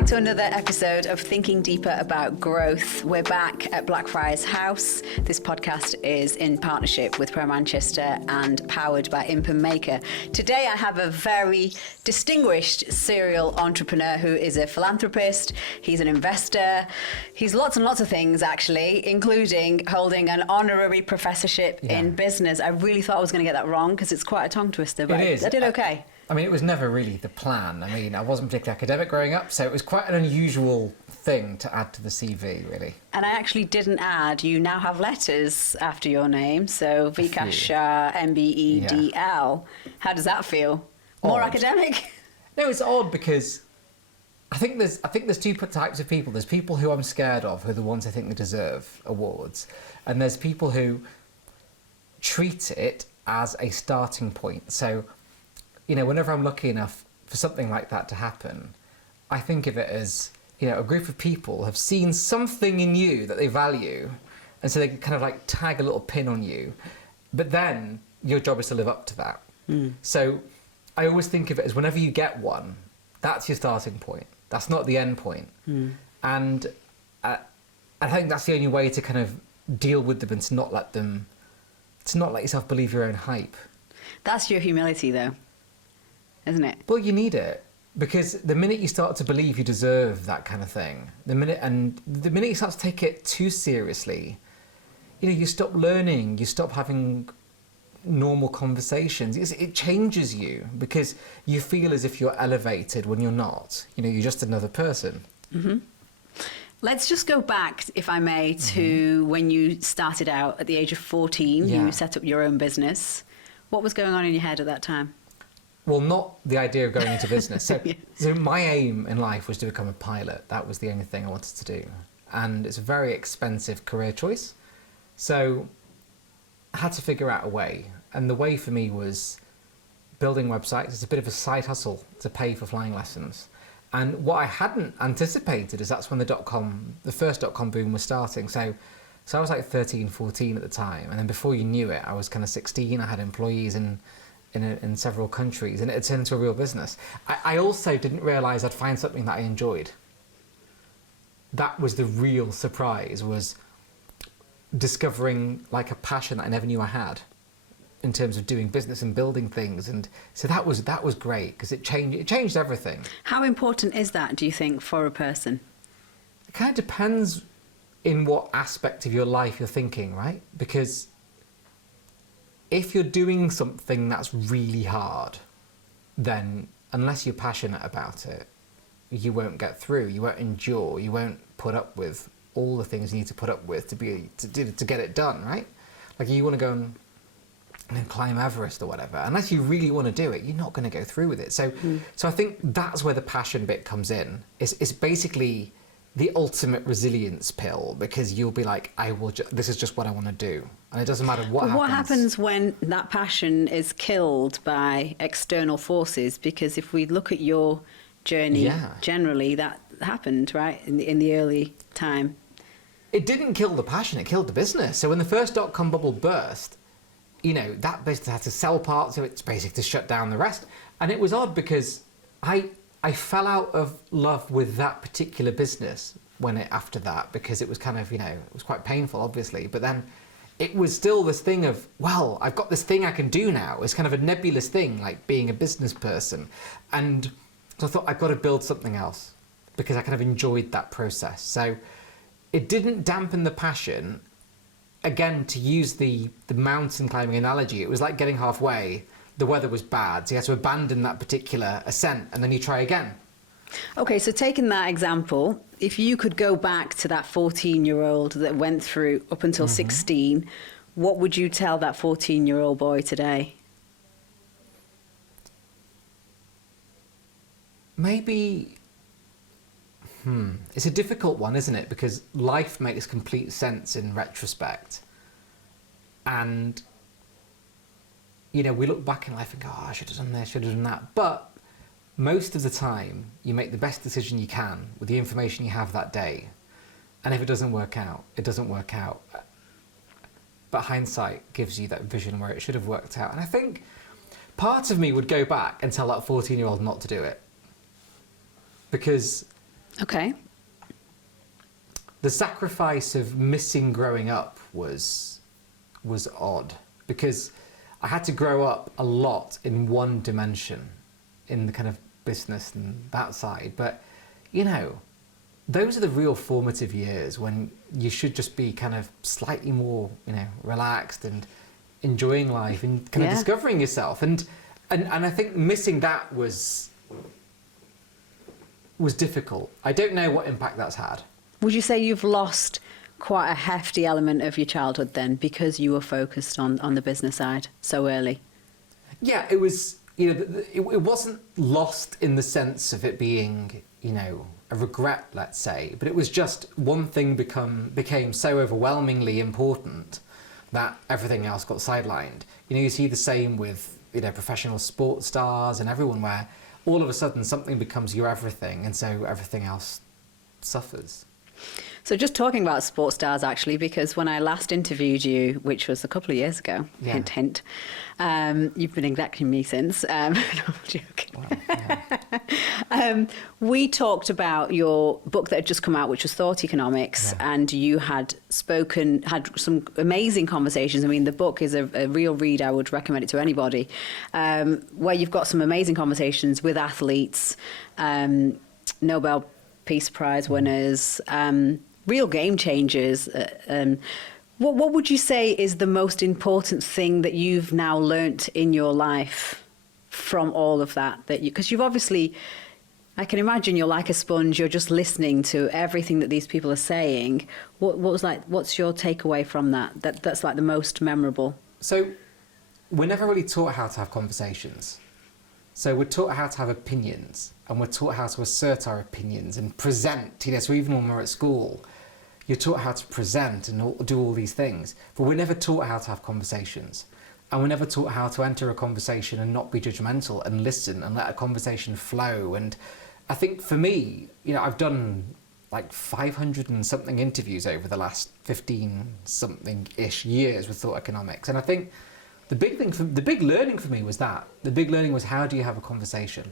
back to another episode of Thinking Deeper about growth. We're back at Blackfriars House. This podcast is in partnership with Pro Manchester and powered by Imp&Maker. Today I have a very distinguished serial entrepreneur who is a philanthropist. He's an investor. He's lots and lots of things, actually, including holding an honorary professorship in business. I really thought I was going to get that wrong because it's quite a tongue twister, but I did okay. I mean, it was never really the plan. I mean, I wasn't particularly academic growing up, so it was quite an unusual thing to add to the CV, really. And I actually didn't add, you now have letters after your name, so Vikas Shah MBE DL. How does that feel? More academic? No, it's odd because I think there's two types of people. There's people who I'm scared of, who are the ones I think they deserve awards, and there's people who treat it as a starting point. So, you know, whenever I'm lucky enough for something like that to happen, I think of it as, you know, a group of people have seen something in you that they value, and so they can kind of like tag a little pin on you, but then your job is to live up to that. So I always think of it as whenever you get one, that's your starting point. That's not the end point. And I think that's the only way to kind of deal with them and to not let yourself believe your own hype. That's your humility, though, isn't it? Well, you need it, because the minute you start to believe you deserve that kind of thing, the minute you start to take it too seriously, you know, you stop learning, you stop having normal conversations. It changes you because you feel as if you're elevated when you're not. You know, you're just another person. Let's just go back, if I may, to when you started out at the age of 14. You set up your own business. What was going on in your head at that time? Well, not the idea of going into business. So my aim in life was to become a pilot. That was the only thing I wanted to do. And it's a very expensive career choice. So I had to figure out a way. And the way for me was building websites. It's a bit of a side hustle to pay for flying lessons. And what I hadn't anticipated is that's when the first dot-com boom was starting. So I was like 13, 14 at the time. And then before you knew it, I was kind of 16. I had employees in several countries, and it had turned into a real business. I also didn't realise I'd find something that I enjoyed. That was the real surprise, was discovering like a passion that I never knew I had in terms of doing business and building things. And so that was great, because it changed everything. How important is that, do you think, for a person? It kind of depends in what aspect of your life you're thinking, right? Because if you're doing something that's really hard, then unless you're passionate about it, you won't get through, you won't endure, you won't put up with all the things you need to put up with to get it done, right? Like, you want to go and climb Everest or whatever, unless you really want to do it, you're not going to go through with it. So I think that's where the passion bit comes in. It's basically the ultimate resilience pill, because you'll be like, this is just what I want to do, and it doesn't matter what happens. What happens when that passion is killed by external forces? Because if we look at your journey, generally that happened, right, in the early time. It didn't kill the passion, it killed the business. So when the first dot-com bubble burst, you know, that business had to sell parts of it, it's basically to shut down the rest. And it was odd because I fell out of love with that particular business after that, because it was kind of, you know, it was quite painful, obviously, but then it was still this thing of, well, I've got this thing I can do now. It's kind of a nebulous thing, like being a business person. And so I thought, I've got to build something else, because I kind of enjoyed that process. So it didn't dampen the passion. Again, to use the mountain climbing analogy, it was like getting halfway, the weather was bad, so you had to abandon that particular ascent, and then you try again. Okay, so taking that example, if you could go back to that 14-year-old that went through up until 16, what would you tell that 14-year-old boy today? Maybe, it's a difficult one, isn't it? Because life makes complete sense in retrospect. And, you know, we look back in life and go, oh, I should have done this, should have done that. But most of the time, you make the best decision you can with the information you have that day. And if it doesn't work out, it doesn't work out. But hindsight gives you that vision where it should have worked out. And I think part of me would go back and tell that 14-year-old not to do it. Because Okay. The sacrifice of missing growing up was odd, because I had to grow up a lot in one dimension, in the kind of business and that side. But, you know, those are the real formative years when you should just be kind of slightly more, you know, relaxed and enjoying life and kind of discovering yourself. And I think missing that was difficult. I don't know what impact that's had. Would you say you've lost quite a hefty element of your childhood then, because you were focused on the business side so early? Yeah, it was, you know, it wasn't lost in the sense of it being, you know, a regret, let's say, but it was just one thing became so overwhelmingly important that everything else got sidelined. You know, you see the same with, you know, professional sports stars and everyone, where all of a sudden something becomes your everything, and so everything else suffers. So just talking about sports stars, actually, because when I last interviewed you, which was a couple of years ago, hint, hint, you've been neglecting me since. No, I'm joking. Wow, yeah. We talked about your book that had just come out, which was Thought Economics, and you had had some amazing conversations. I mean, the book is a real read. I would recommend it to anybody, where you've got some amazing conversations with athletes, Nobel Peace Prize winners, real game changers. What would you say is the most important thing that you've now learnt in your life from all of that? Because you've obviously, I can imagine you're like a sponge. You're just listening to everything that these people are saying. What's your takeaway from that? That's like the most memorable. So we're never really taught how to have conversations. So we're taught how to have opinions, and we're taught how to assert our opinions and present. You know, so even when we're at school, you're taught how to present and do all these things, but we're never taught how to have conversations. And we're never taught how to enter a conversation and not be judgmental and listen and let a conversation flow. And I think for me, you know, I've done like 500 and something interviews over the last 15 something-ish years with Thought Economics. And I think the big learning for me was that. The big learning was, how do you have a conversation?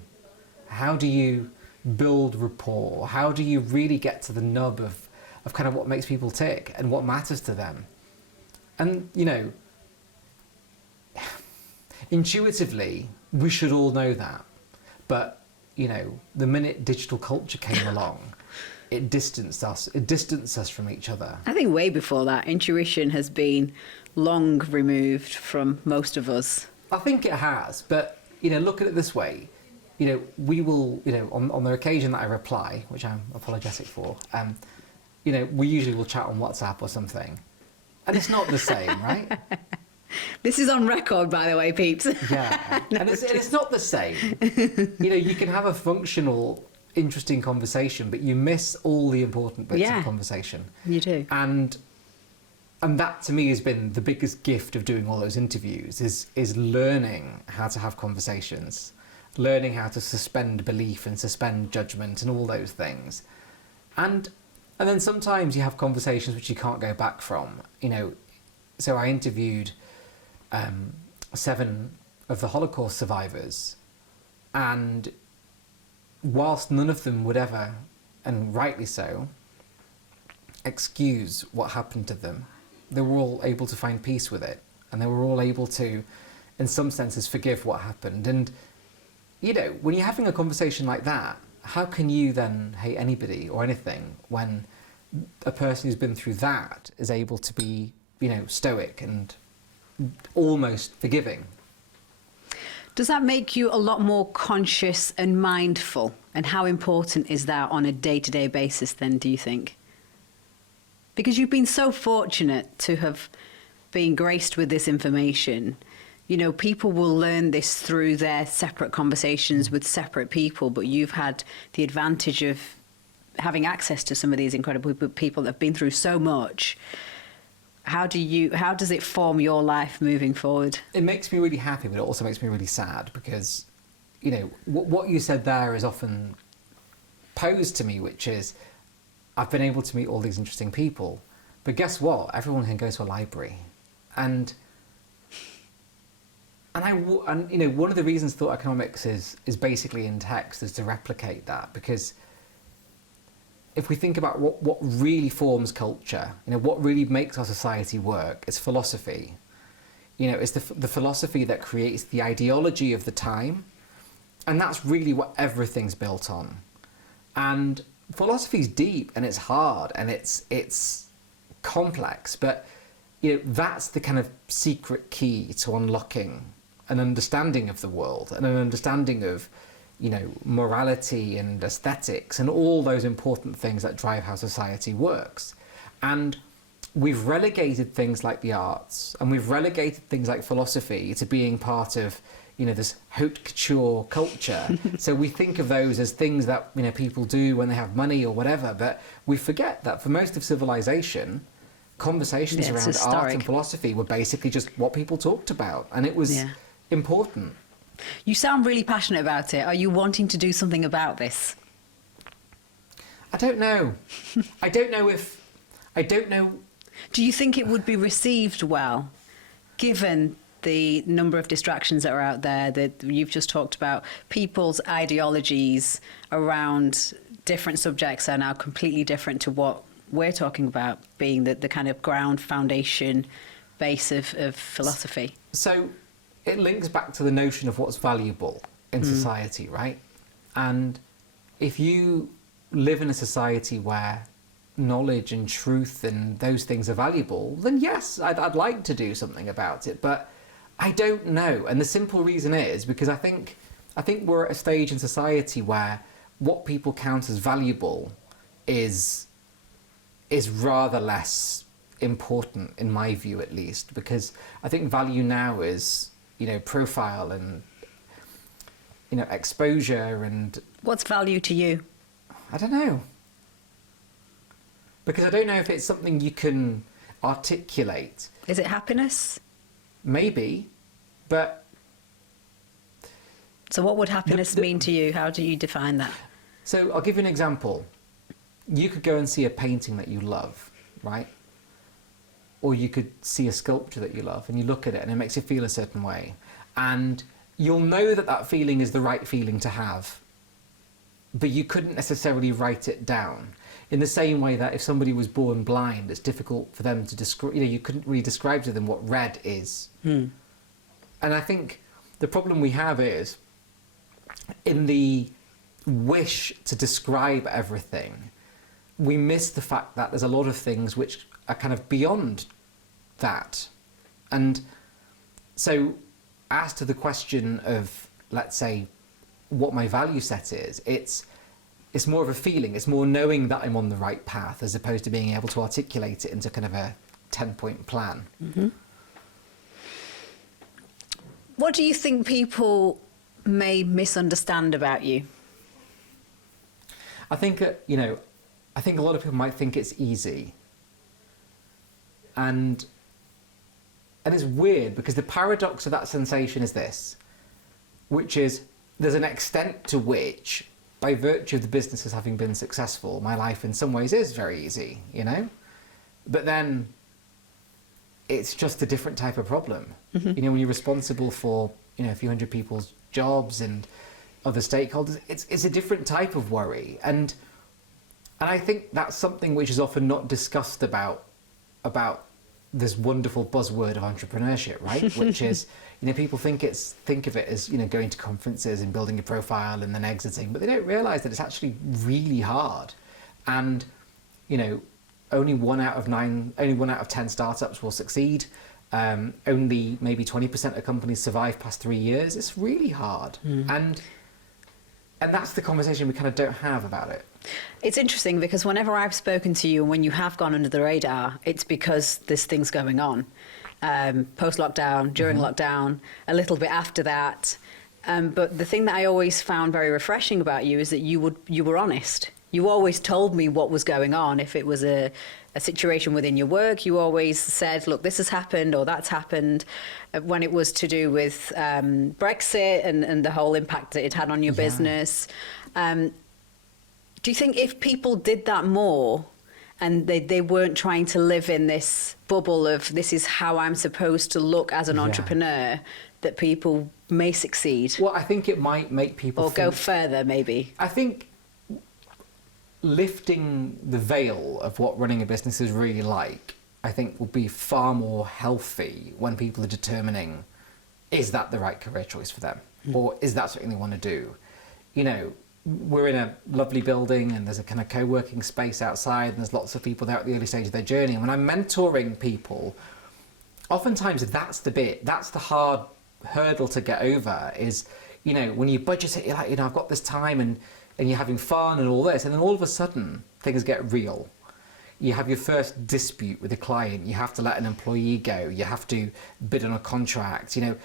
How do you build rapport? How do you really get to the nub of kind of what makes people tick and what matters to them? And, you know, intuitively, we should all know that. But, you know, the minute digital culture came along, it distanced us from each other. I think way before that, intuition has been long removed from most of us. I think it has, but, you know, look at it this way. You know, we will, you know, on the occasion that I reply, which I'm apologetic for, you know, we usually will chat on WhatsApp or something. And it's not the same, right? This is on record, by the way, peeps. Yeah, and it's not the same. You know, you can have a functional, interesting conversation, but you miss all the important bits of conversation. You do. And that to me has been the biggest gift of doing all those interviews, is learning how to have conversations, learning how to suspend belief and suspend judgment and all those things. And then sometimes you have conversations which you can't go back from. You know, so I interviewed 7 of the Holocaust survivors, and whilst none of them would ever, and rightly so, excuse what happened to them, they were all able to find peace with it, and they were all able to, in some senses, forgive what happened. And, you know, when you're having a conversation like that, how can you then hate anybody or anything when a person who's been through that is able to be, you know, stoic and almost forgiving? Does that make you a lot more conscious and mindful? And how important is that on a day-to-day basis then, do you think? Because you've been so fortunate to have been graced with this information. You know, people will learn this through their separate conversations with separate people, but you've had the advantage of having access to some of these incredible people that have been through so much. How does it form your life moving forward? It makes me really happy, but it also makes me really sad, because, you know, what you said there is often posed to me, which is, I've been able to meet all these interesting people, but guess what? Everyone can go to a library. And you know, one of the reasons Thought Economics is basically in text is to replicate that, because if we think about what really forms culture, what really makes our society work, it's philosophy. It's the philosophy that creates the ideology of the time, and that's really what everything's built on. And philosophy's deep, and it's hard, and it's complex, but that's the kind of secret key to unlocking an understanding of the world and an understanding of morality and aesthetics and all those important things that drive how society works. And we've relegated things like the arts, and we've relegated things like philosophy to being part of this haute couture culture. So we think of those as things that people do when they have money or whatever, but we forget that for most of civilization, conversations around art and philosophy were basically just what people talked about, and it was important. You sound really passionate about it. Are you wanting to do something about this? I don't know. I don't know. Do you think it would be received well, given the number of distractions that are out there that you've just talked about? People's ideologies around different subjects are now completely different to what we're talking about, being the kind of ground foundation base of philosophy. So it links back to the notion of what's valuable in society, right? And if you live in a society where knowledge and truth and those things are valuable, then yes, I'd like to do something about it, but I don't know. And the simple reason is because I think we're at a stage in society where what people count as valuable is rather less important, in my view at least, because I think value now is profile and exposure. And what's value to you? I don't know, because I don't know if it's something you can articulate. Is it happiness? Maybe, but... So what would happiness mean to you? How do you define that? So I'll give you an example. You could go and see a painting that you love, right? Or you could see a sculpture that you love, and you look at it and it makes you feel a certain way. And you'll know that feeling is the right feeling to have, but you couldn't necessarily write it down. In the same way that if somebody was born blind, it's difficult for them to describe, you couldn't really describe to them what red is. And I think the problem we have is, in the wish to describe everything, we miss the fact that there's a lot of things which are kind of beyond that. And so as to the question of, let's say, what my value set is, it's more of a feeling. It's more knowing that I'm on the right path as opposed to being able to articulate it into kind of a 10-point plan. What do you think people may misunderstand about you? I think, I think a lot of people might think it's easy. And it's weird because the paradox of that sensation is this, which is there's an extent to which, by virtue of the businesses having been successful, my life in some ways is very easy, But then it's just a different type of problem. When you're responsible for, a few hundred people's jobs and other stakeholders, it's a different type of worry. And I think that's something which is often not discussed about this wonderful buzzword of entrepreneurship, right? Which is, people think of it as, going to conferences and building a profile and then exiting, but they don't realise that it's actually really hard. And, only 1 out of 10 startups will succeed. Only maybe 20% of companies survive past 3 years. It's really hard. And that's the conversation we kind of don't have about it. It's interesting because whenever I've spoken to you and when you have gone under the radar, it's because there's things going on. Post-lockdown, during lockdown, a little bit after that. But the thing that I always found very refreshing about you is that you were honest. You always told me what was going on. If it was a situation within your work, you always said, look, this has happened or that's happened. When it was to do with Brexit and the whole impact that it had on your business. Do you think if people did that more and they weren't trying to live in this bubble of this is how I'm supposed to look as an entrepreneur, that people may succeed? Well, I think it might make people go further, maybe. I think lifting the veil of what running a business is really like, I think will be far more healthy when people are determining, is that the right career choice for them? Or is that something they want to do? You know, we're in a lovely building and there's a kind of co-working space outside and there's lots of people there at the early stage of their journey. And when I'm mentoring people, oftentimes that's the hard hurdle to get over is, you know, when you budget it, you're like, you know, I've got this time and you're having fun and all this. And then all of a sudden things get real. You have your first dispute with a client. You have to let an employee go. You have to bid on a contract. You know,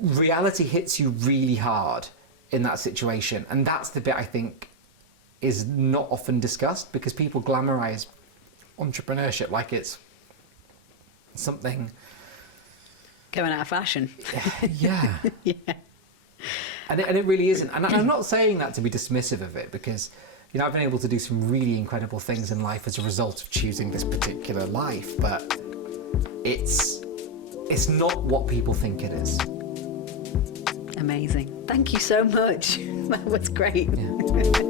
reality hits you really hard in that situation. And that's the bit I think is not often discussed because people glamorize entrepreneurship like it's something going out of fashion. Yeah. Yeah. And it really isn't. And I'm not saying that to be dismissive of it because, you know, I've been able to do some really incredible things in life as a result of choosing this particular life, but it's not what people think it is. Amazing. Thank you so much. That was great. Yeah.